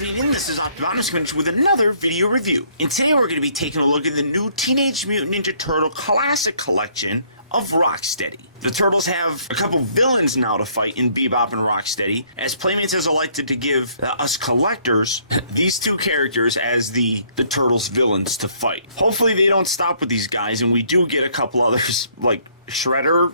good evening, this is optibotimus coming with another video review. And today we're going to be taking a look at the new Teenage Mutant Ninja Turtle Classic Collection of Rocksteady. The Turtles have a couple villains now to fight in Bebop and Rocksteady, as Playmates has elected to give us collectors these two characters as the Turtles villains to fight. Hopefully they don't stop with these guys and we do get a couple others like Shredder.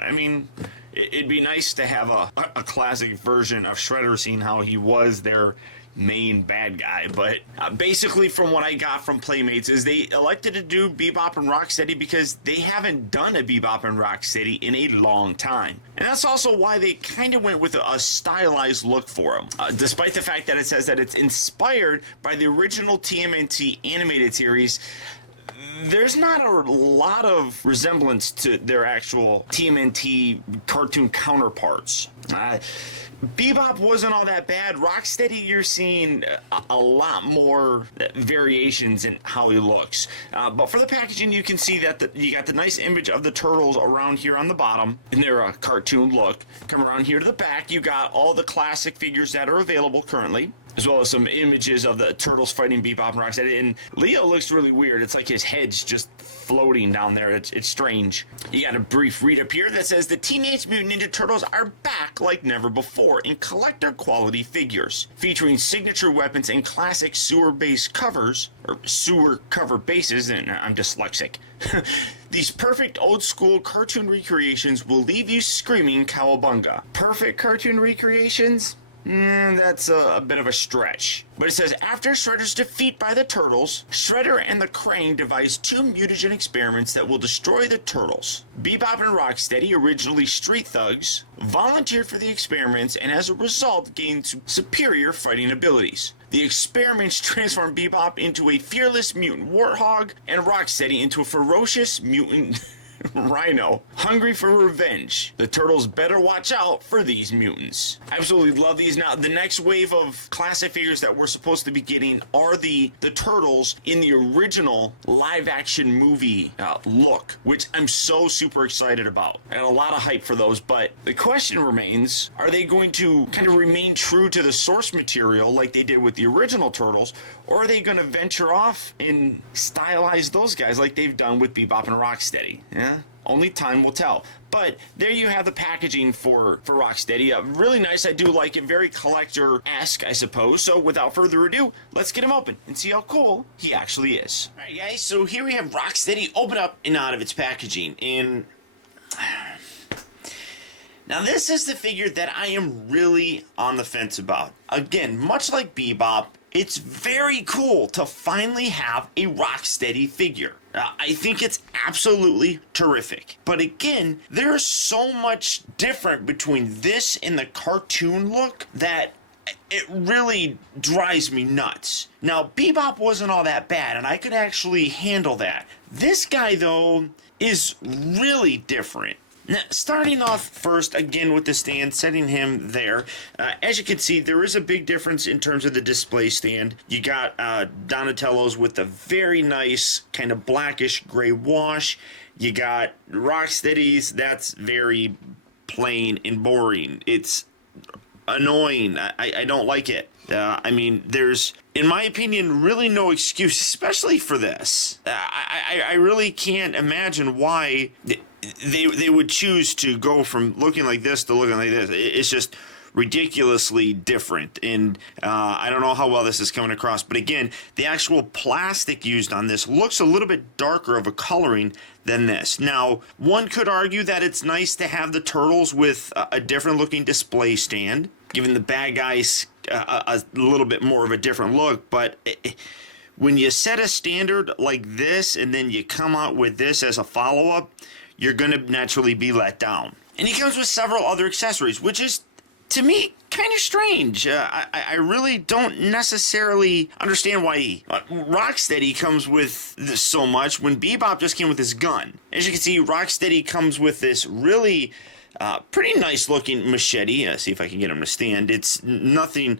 I mean, it'd be nice to have a classic version of Shredder, seeing how he was their main bad guy. But basically from what I got from Playmates is they elected to do Bebop and Rocksteady because they haven't done a Bebop and Rocksteady in a long time. And that's also why they kind of went with a stylized look for them. Despite the fact that it says that it's inspired by the original TMNT animated series, there's not a lot of resemblance to their actual TMNT cartoon counterparts. Bebop wasn't all that bad. Rocksteady, you're seeing a lot more variations in how he looks. But for the packaging, you can see that you got the nice image of the Turtles around here on the bottom in their cartoon look. Come around here to the back, you got all the classic figures that are available currently, as well as some images of the Turtles fighting Bebop and Rocksteady. And Leo looks really weird. It's like his head's just floating down there. It's strange. You got a brief read up here that says the Teenage Mutant Ninja Turtles are back like never before in collector quality figures, featuring signature weapons and classic sewer-based covers, or sewer cover bases, and I'm dyslexic. These perfect old-school cartoon recreations will leave you screaming cowabunga. Perfect cartoon recreations? That's a bit of a stretch. But it says, after Shredder's defeat by the Turtles, Shredder and the Krang devised two mutagen experiments that will destroy the Turtles. Bebop and Rocksteady, originally street thugs, volunteered for the experiments and as a result gained superior fighting abilities. The experiments transformed Bebop into a fearless mutant warthog and Rocksteady into a ferocious mutant rhino, hungry for revenge. The Turtles better watch out for these mutants. I absolutely love these. Now, the next wave of classic figures that we're supposed to be getting are the Turtles in the original live-action movie look, which I'm so super excited about. I got a lot of hype for those, but the question remains, are they going to kind of remain true to the source material like they did with the original Turtles, or are they going to venture off and stylize those guys like they've done with Bebop and Rocksteady? Yeah? Only time will tell. But there you have the packaging for Rocksteady. Really nice. I do like it. Very collector-esque, I suppose. So without further ado, let's get him open and see how cool he actually is. Alright guys, so here we have Rocksteady open up and out of its packaging. And now this is the figure that I am really on the fence about. Again, much like Bebop, it's very cool to finally have a Rocksteady figure. I think it's absolutely terrific. But again, there's so much different between this and the cartoon look that it really drives me nuts. Now, Bebop wasn't all that bad, and I could actually handle that. This guy, though, is really different. Now, starting off first, again, with the stand, setting him there. As you can see, there is a big difference in terms of the display stand. You got Donatello's with a very nice kind of blackish gray wash. You got Rocksteady's, that's very plain and boring. It's annoying. I don't like it. I mean, there's, in my opinion, really no excuse, especially for this. I really can't imagine why they would choose to go from looking like this to looking like this. It's just ridiculously different, and I don't know how well this is coming across, but again, the actual plastic used on this looks a little bit darker of a coloring than this. Now, one could argue that it's nice to have the Turtles with a different looking display stand, giving the bad guys a little bit more of a different look, but when you set a standard like this and then you come out with this as a follow-up, you're going to naturally be let down. And he comes with several other accessories, which is, to me, kind of strange. I really don't necessarily understand why Rocksteady comes with this so much when Bebop just came with his gun. As you can see, Rocksteady comes with this really pretty nice looking machete. See if I can get him to stand. It's nothing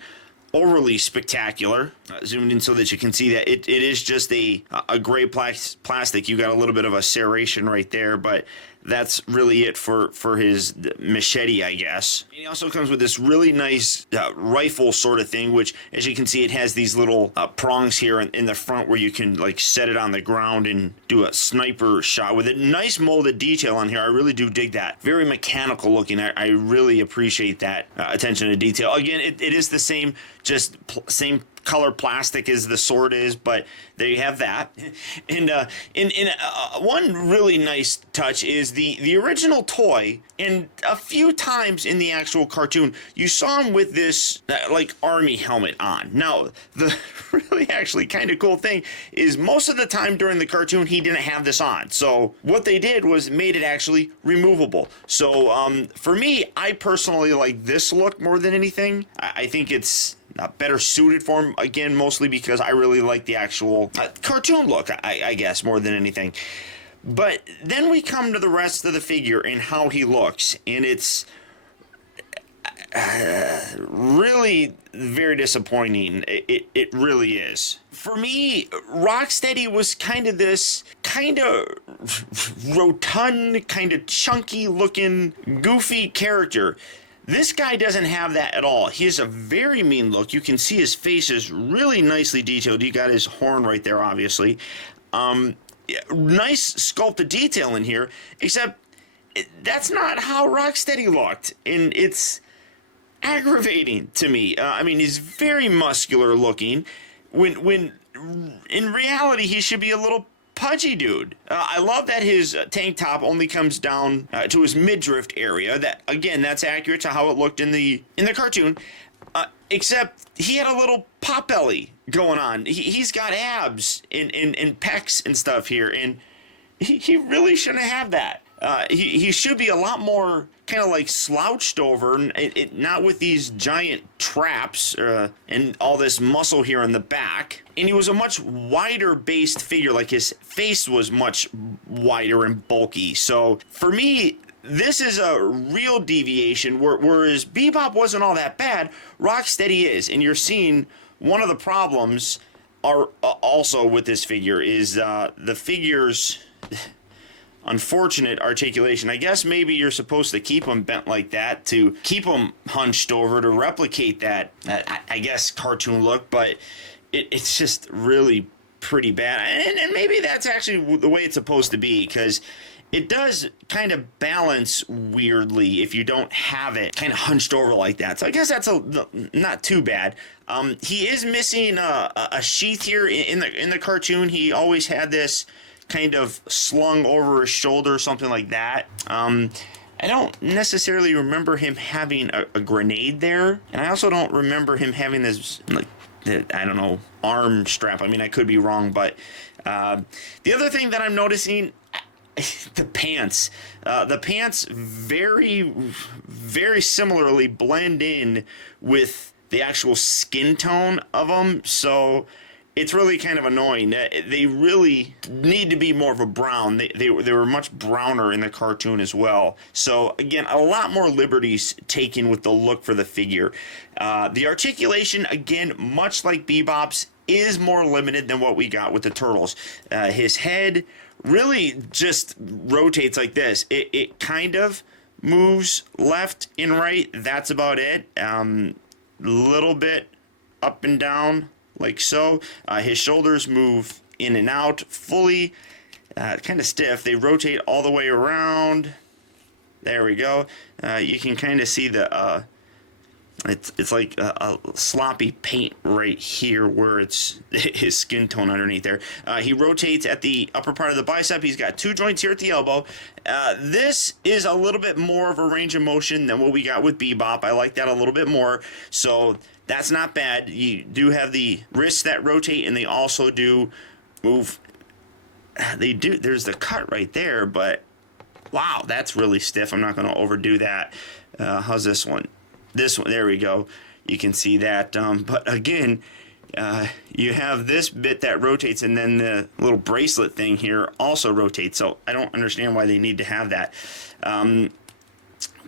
overly spectacular. Zoomed in so that you can see that it is just a gray plastic. You got a little bit of a serration right there, but that's really it for his machete, I guess. And he also comes with this really nice rifle sort of thing, which, as you can see, it has these little prongs here in the front where you can like set it on the ground and do a sniper shot with it. Nice molded detail on here. I really do dig that. Very mechanical looking. I really appreciate that attention to detail. Again, it is the same, just same color plastic as the sword is, but there you have that. And one really nice touch is the original toy, and a few times in the actual cartoon you saw him with this like army helmet on. Now the really actually kind of cool thing is most of the time during the cartoon he didn't have this on, so what they did was made it actually removable. So for me, I personally like this look more than anything. I think it's better suited for him, again, mostly because I really like the actual cartoon look, I guess, more than anything. But then we come to the rest of the figure and how he looks, and it's really very disappointing. It really is. For me, Rocksteady was kind of this rotund, kind of chunky looking, goofy character. This guy doesn't have that at all. He has a very mean look. You can see his face is really nicely detailed. You got his horn right there, obviously. Nice sculpted detail in here, except that's not how Rocksteady looked, and it's aggravating to me. I mean, he's very muscular looking, when in reality he should be a little pudgy dude. I love that his tank top only comes down to his midriff area. That, again, that's accurate to how it looked in the cartoon. Except he had a little pot belly going on. He's got abs and pecs and stuff here, and he really shouldn't have that. He should be a lot more kind of like slouched over, and not with these giant traps and all this muscle here in the back. And he was a much wider based figure, like his face was much wider and bulky. So for me, this is a real deviation, whereas Bebop wasn't all that bad, Rocksteady is. And you're seeing one of the problems are also with this figure is the figure's unfortunate articulation. I guess maybe you're supposed to keep them bent like that, to keep them hunched over, to replicate that I guess, cartoon look, but it's just really pretty bad. And maybe that's actually the way it's supposed to be, because it does kind of balance weirdly if you don't have it kind of hunched over like that. So I guess that's not too bad. He is missing a sheath here in the cartoon. He always had this kind of slung over his shoulder, something like that. I don't necessarily remember him having a grenade there, and I also don't remember him having this, like, I don't know, arm strap. I mean, I could be wrong, but the other thing that I'm noticing, the pants. The pants very, very similarly blend in with the actual skin tone of them, so it's really kind of annoying. They really need to be more of a brown. They were much browner in the cartoon as well. So again, a lot more liberties taken with the look for the figure. The articulation, again, much like Bebop's, is more limited than what we got with the Turtles. His head really just rotates like this. It kind of moves left and right. That's about it. Little bit up and down, like so. His shoulders move in and out fully, kind of stiff. They rotate all the way around. There we go. You can kind of see the it's like a sloppy paint right here where it's his skin tone underneath there. He rotates at the upper part of the bicep. He's got two joints here at the elbow. This is a little bit more of a range of motion than what we got with Bebop. I like that a little bit more. So that's not bad. You do have the wrists that rotate, and they also do move. They do. There's the cut right there, but wow, that's really stiff. I'm not going to overdo that. How's this one? This one, there we go. You can see that. But again, you have this bit that rotates, and then the little bracelet thing here also rotates. So I don't understand why they need to have that.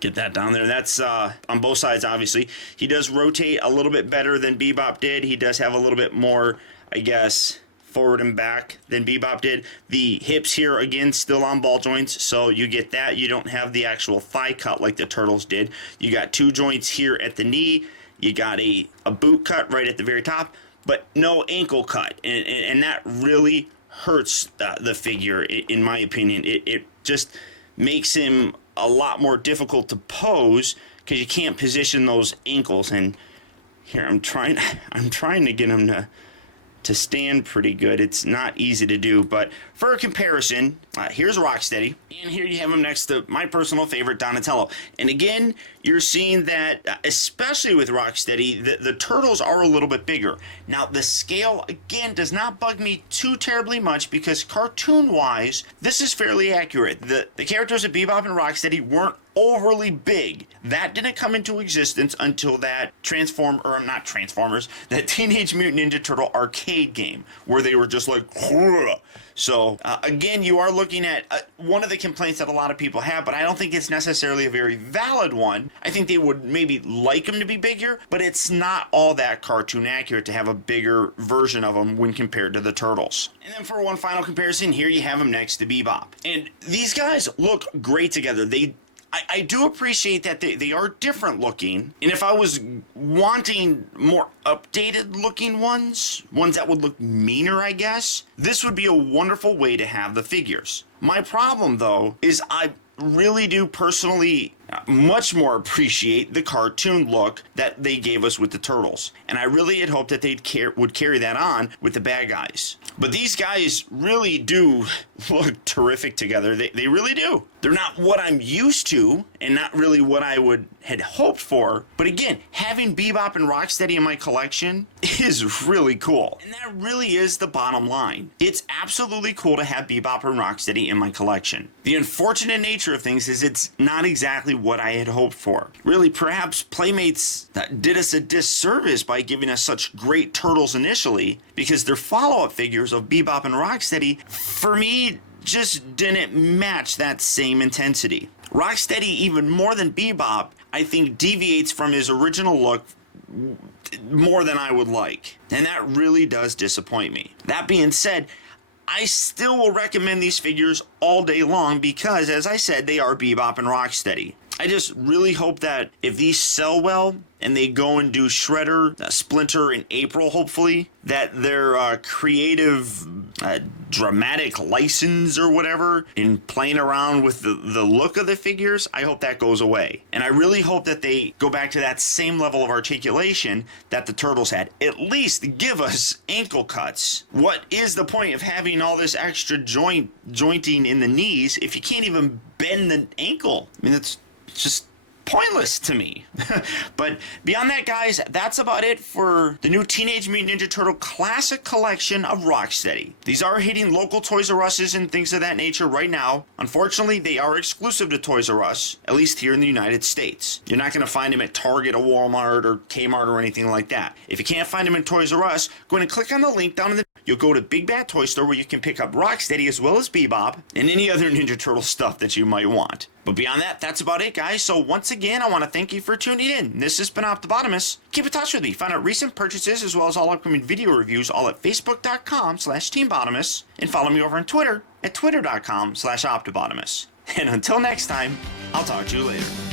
Get that down there. That's on both sides, obviously. He does rotate a little bit better than Bebop did. He does have a little bit more, I guess, forward and back than Bebop did. The hips here, again, still on ball joints, so you get that. You don't have the actual thigh cut like the Turtles did. You got 2 joints here at the knee. You got a boot cut right at the very top, but no ankle cut. And that really hurts the figure, in my opinion. It just makes him a lot more difficult to pose because you can't position those ankles. And here I'm trying to get him to stand pretty good. It's not easy to do, but for a comparison, here's Rocksteady, and here you have him next to my personal favorite, Donatello. And again, you're seeing that, especially with Rocksteady, the turtles are a little bit bigger. Now, the scale, again, does not bug me too terribly much because cartoon-wise, this is fairly accurate. The characters of Bebop and Rocksteady weren't overly big. That didn't come into existence until that that Teenage Mutant Ninja Turtle arcade game where they were just like, so again, you are looking at one of the complaints that a lot of people have, but I don't think it's necessarily a very valid one. I think they would maybe like them to be bigger, but it's not all that cartoon accurate to have a bigger version of them when compared to the Turtles. And then for one final comparison, here you have them next to Bebop. And these guys look great together. I do appreciate that they are different looking, and if I was wanting more updated looking ones that would look meaner, I guess, this would be a wonderful way to have the figures. My problem, though, is I really do personally much more appreciate the cartoon look that they gave us with the Turtles. And I really had hoped that would carry that on with the bad guys. But these guys really do look terrific together. They really do. They're not what I'm used to and not really what I had hoped for. But again, having Bebop and Rocksteady in my collection is really cool. And that really is the bottom line. It's absolutely cool to have Bebop and Rocksteady in my collection. The unfortunate nature of things is it's not exactly what I had hoped for. Really, perhaps Playmates did us a disservice by giving us such great Turtles initially, because their follow-up figures of Bebop and Rocksteady, for me, just didn't match that same intensity. Rocksteady, even more than Bebop, I think deviates from his original look more than I would like. And that really does disappoint me. That being said, I still will recommend these figures all day long because, as I said, they are Bebop and Rocksteady. I just really hope that if these sell well and they go and do Shredder, Splinter in April, hopefully, that their creative, dramatic license or whatever in playing around with the look of the figures, I hope that goes away. And I really hope that they go back to that same level of articulation that the Turtles had. At least give us ankle cuts. What is the point of having all this extra jointing in the knees if you can't even bend the ankle? I mean, that's just pointless to me. But beyond that, guys, that's about it for the new Teenage Mutant Ninja Turtle Classic Collection of Rocksteady. These are hitting local Toys R Us's and things of that nature right now. Unfortunately, they are exclusive to Toys R Us, at least here in the United States. You're not going to find them at Target or Walmart or Kmart or anything like that. If you can't find them in Toys R Us, go ahead and click on the link down in the... You'll go to Big Bad Toy Store where you can pick up Rocksteady as well as Bebop and any other Ninja Turtle stuff that you might want. But beyond that, that's about it, guys. So once again, I want to thank you for tuning in. This has been Optibotimus. Keep in touch with me. Find out recent purchases as well as all upcoming video reviews all at facebook.com/teambotimus and follow me over on Twitter at twitter.com/optibotimus. And until next time, I'll talk to you later.